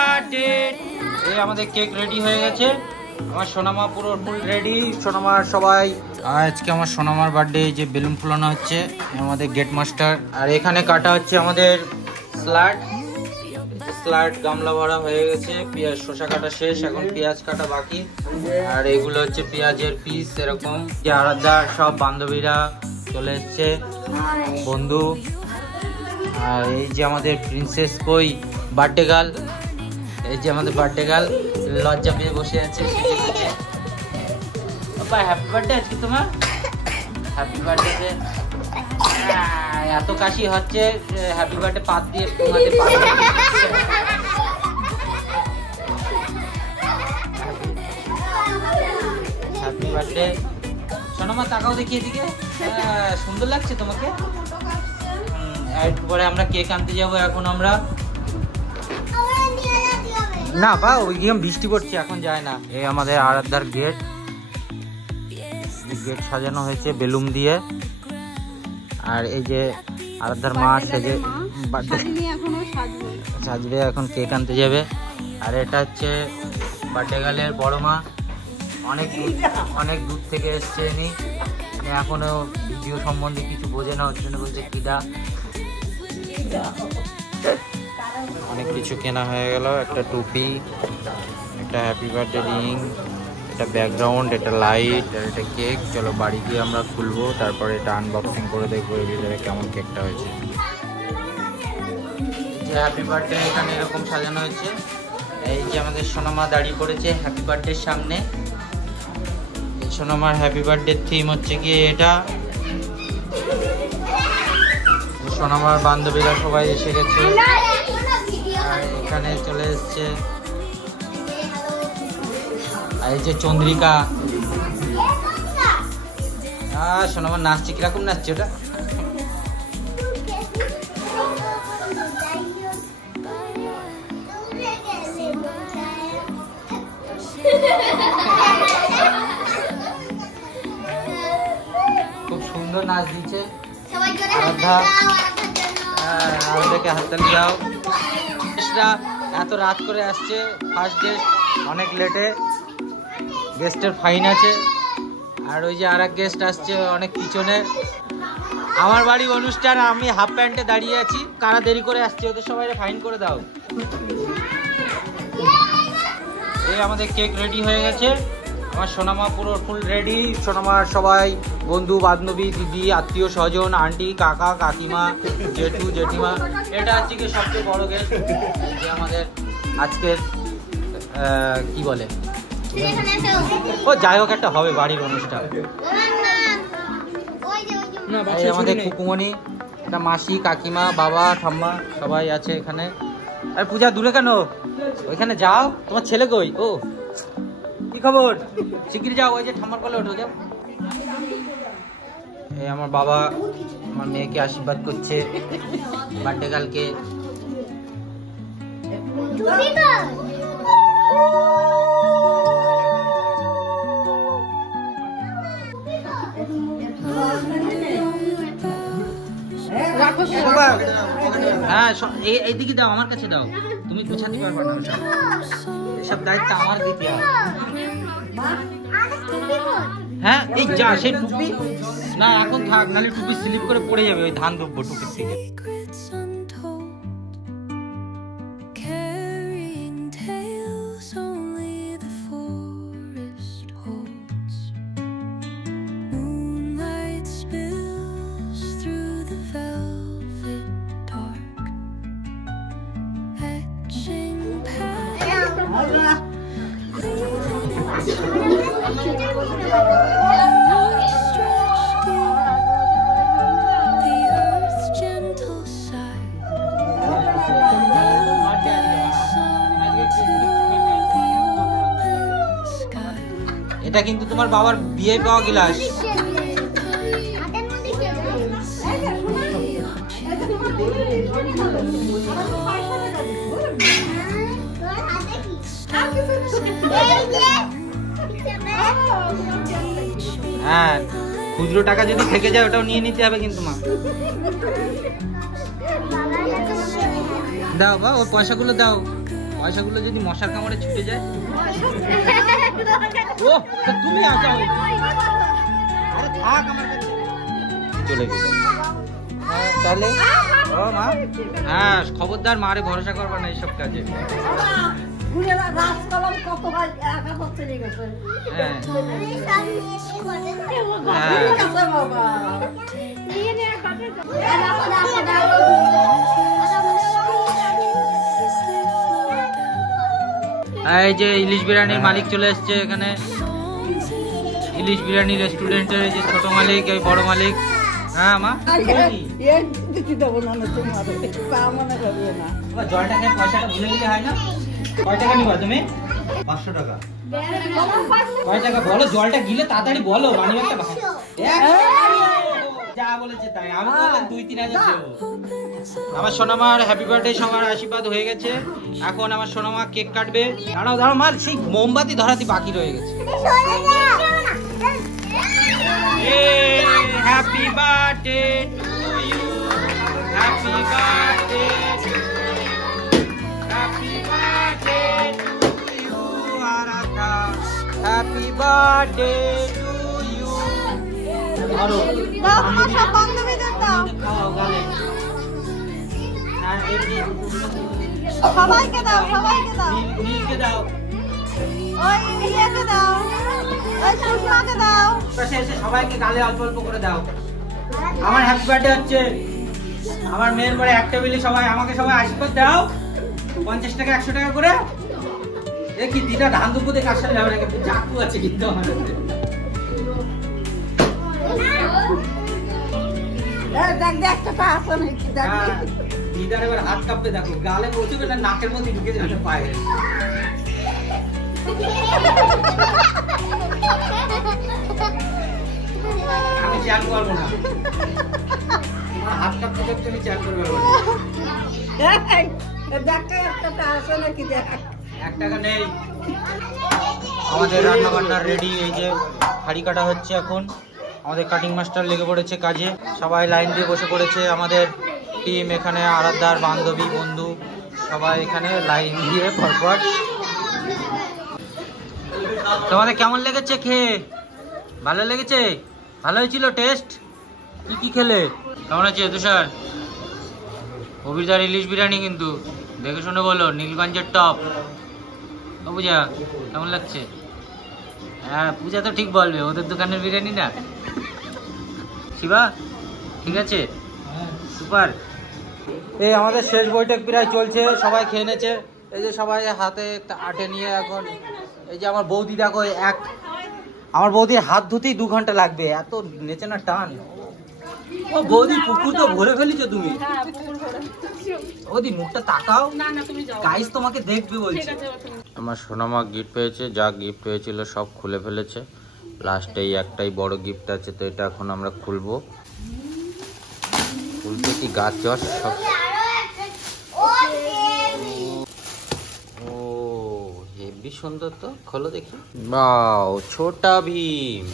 Birthday. এই আমাদের cake ready হয়ে গেছে, আমার সোনামা পুরো ফুল রেডি। সোনামার সবাই আজকে আমার সোনামার বার্থডে। যে বেলুন ফুলানো হচ্ছে আমাদের গেট মাস্টার, আর এখানে কাটা হচ্ছে আমাদের স্লাড গামলা ভরা হয়ে গেছে। পেঁয়াজ শসা কাটা শেষ, এখন পেঁয়াজ কাটা বাকি। আর এগুলো হচ্ছে পেঁয়াজের পিস এরকম। যে আরাধ্যা সব বান্ধবীরা চলে এসছে, বন্ধু। আর এই যে আমাদের প্রিন্সেস কই বার্থডে গার্ল, এই যে আমাদের বার্থডে গার্ল লজ্জা পেয়ে বসে আছে। হ্যাপি বার্থডে আজকে তোমার, হ্যাপি বার্থডে। এত কাশি হচ্ছে, হ্যাপি বার্থডে পাত দিয়ে তোমাদের হ্যাপি বার্থডে। সোনামা তাকাও দেখি এদিকে, সুন্দর লাগছে তোমাকে। একটু পরে আমরা কেক আনতে যাবো। এখন আমরা না বা ওইদিকে বৃষ্টি পড়ছে, এখন যায় না। এই আমাদের আরাধ্যার গেট সাজানো হয়েছে বেলুন দিয়ে। আর এই যে আরাধ্যার মা সেজে সাজবে, এখন কেক আনতে যাবে। আর এটা হচ্ছে বার্থডে গার্লের বড় মা, অনেক দূর থেকে এসছে। এখনো ভিডিও সম্বন্ধে কিছু বোঝে না, ওর জন্য বলছে কিডা। অনেক কিছু কেনা হয়ে গেল, একটা টুপি, একটা হ্যাপি বার্থডে রিং, একটা ব্যাকগ্রাউন্ড, একটা লাইট, আর একটা কেক। চলো বাড়ি গিয়ে আমরা খুলবো, তারপরে এটা আনবক্সিং করে দেখবো এর ভিতরে কেমন কেকটা হয়েছে। যে হ্যাপি বার্থডে এখানে এরকম সাজানো হয়েছে। এই যে আমাদের সোনামা দাঁড়িয়ে পড়েছে হ্যাপি বার্থডের সামনে। সোনামার হ্যাপি বার্থডে থিম হচ্ছে কি এটা। সোনামার বান্ধবীরা সবাই এসে গেছে, আর এখানে চলে এসছে। আর এই যে চন্দ্রিকা, সোনামার নাচছে। কিরকম নাচছে ওটা? খুব সুন্দর নাচ দিচ্ছে আরাধ্যা। আরাধ্যাকে হাততালি দাও। এত রাত করে আসছে, ফার্স্ট গেস্ট, অনেক লেটে। গেস্টের ফাইন আছে। আর ওই যে আর এক গেস্ট আসছে অনেক পিছনে। আমার বাড়ি অনুষ্ঠান, আমি হাফ প্যান্টে দাঁড়িয়ে আছি। কারা দেরি করে আসছে ওদের সবাই ফাইন করে দাও। এই আমাদের কেক রেডি হয়ে গেছে, আমার সোনামা পুরো ফুল রেডি। সোনামার সবাই বন্ধু বান্ধবী, দিদি, আত্মীয় স্বজন, আন্টি, কাকা, কাকিমা, জেঠু, জেঠিমা। এটা হচ্ছে কি সবচেয়ে বড় গেস্ট যে আমাদের আজকের কি বলে, ও যাই হোক একটা হবে বাড়ির অনুষ্ঠান। আমাদের কুকুমণি, একটা মাসি, কাকিমা, বাবা, ঠাম্মা সবাই আছে এখানে। আর পূজা দূরে কেন, ওইখানে যাও। তোমার ছেলে কই? ও কি খবর, শিগগির যাও, ওই যে ঠাম্মার কোলে ওঠো, যাও। এই আমার বাবা আমার মেয়েকে আশীর্বাদ করছে বার্থডে গার্লকে। হ্যাঁ এইদিকে দাও, আমার কাছে দাও, তুমি গুছাতে পারবে না। এসব দায়িত্ব আমার দিতে হবে। হ্যাঁ এই যা সেই টুপি না এখন থাক, নাহলে টুপি স্লিপ করে পড়ে যাবে ওই ধান দুব্বো টুপির থেকে। এটা কিন্তু তোমার বাবার বিয়ে পাওয়া গিলাস। হ্যাঁ খুচরো টাকা যদি থেকে যায় ওটাও নিয়ে নিতে হবে কিন্তু মা। দাও বা ওর পয়সাগুলো দাও। পয়সাগুলো যদি মশার কামড়ে ছুটে যায়। ও তুমি আসো, আরে থাক আমার কাছে, চলে গেল। তাহলে ও মা, হ্যাঁ খবরদার মারে ভরসা করবা না এইসব কাজে। এই যে ইলিশ বিরিয়ানির মালিক চলে এসছে এখানে, ইলিশ বিরিয়ানি রেস্টুরেন্টের এই যে ছোট মালিক, এই বড় মালিক। হ্যাঁ মা, জলটা খেয়ে পয়সাটা ভুলে গেলে হয় না? কয় টাকা নিবা তুমি? 500 টাকা। কয় টাকা বলো, জলটা গিলে তাড়াতাড়ি বলো। মানি একটা যা বলেছে তাই, আমি বললাম 2-3 হাজার দেবো। আমার সোনামার হ্যাপি বার্থডে সবার আশীর্বাদ হয়ে গেছে। এখন আমার সোনামা কেক কাটবে। দাঁড়াও দাঁড়াও মার, সেই মোমবাতি ধরাতে বাকি রয়ে গেছে। Happy birthday to you, happy birthday, happy birthday to you Aradha, happy birthday to you. আরো সব বান্ধবীদের দাও, খাও গালে, সবাইকে দাও, সবাইকে দাও, নীলকে দাও, ওই রিয়াকে দাও, ওই সুষমাকে দাও, সবাইকে গালে অল্প অল্প করে দাও। আমার হ্যাপি বার্থডে হচ্ছে, আমার মেয়ের পরে এক টেবিলে সবাই আমাকে সবাই আশীর্বাদ দাও। 50 টাকা 100 টাকা করে। এ কি দিদা ধান দুপুরে কাজ সাথে যাবে না, কিন্তু চাকু আছে কিন্তু আমার হাতে। দিদার এবার হাত কাঁপতে দেখো, গালে পৌঁছবে না নাকের মধ্যে ঢুকে যাবে পায়ে। আমি চান করবো না, হাত কাঁপতে দেখতে আমি চান করবো না। 1 টাকা নেই। আমাদের রান্না বান্নার রেডি, এই যে হাঁড়ি কাটা হচ্ছে এখন। আমাদের কাটিং মাস্টার লেগে পড়েছে কাজে, সবাই লাইন দিয়ে বসে পড়েছে। আমাদের টিম এখানে, আরাধ্যার বান্ধবী বন্ধু সবাই এখানে লাইন দিয়ে পরপর। তোমাদের কেমন লেগেছে খেয়ে? ভালো লেগেছে? ভালো হয়েছিল টেস্ট? কি কি খেলে? কেমন আছে তুষার? অভিদার ইলিশ বিরিয়ানি কিন্তু দেখে শুনে বলো, নীলগঞ্জের টপ। ও পূজা কেমন লাগছে? হ্যাঁ পূজা তো ঠিক বলবে, ওদের দোকানের বিরিয়ানি না। শিবা ঠিক আছে, সুপার। এই আমাদের শেষ বৈঠক প্রায় চলছে, সবাই খেয়ে নেছে। এই যে সবাই হাতে আটে নিয়ে এখন, এই যে আমার বৌদি দেখো, আমার বৌদির হাত ধুতেই 2 ঘন্টা লাগবে, এত নেচে না টান। ও বৌদি পুকুর তো ভরে ফেলিছো তুমি। বৌদি মুখটা তাকাও, গাইস তোমাকে দেখবে বলছে। আমার সোনামা গিফট পেয়েছে, যা গিফট পেয়েছিল সব খুলে ফেলেছে। লাস্টে একটাই বড় গিফট আছে, তো এটা এখন আমরা খুলবো। খুলতে কি গাছ জস সব। ও হেবি সুন্দর তো, খোলো দেখি। বাও ছোটা ভীম।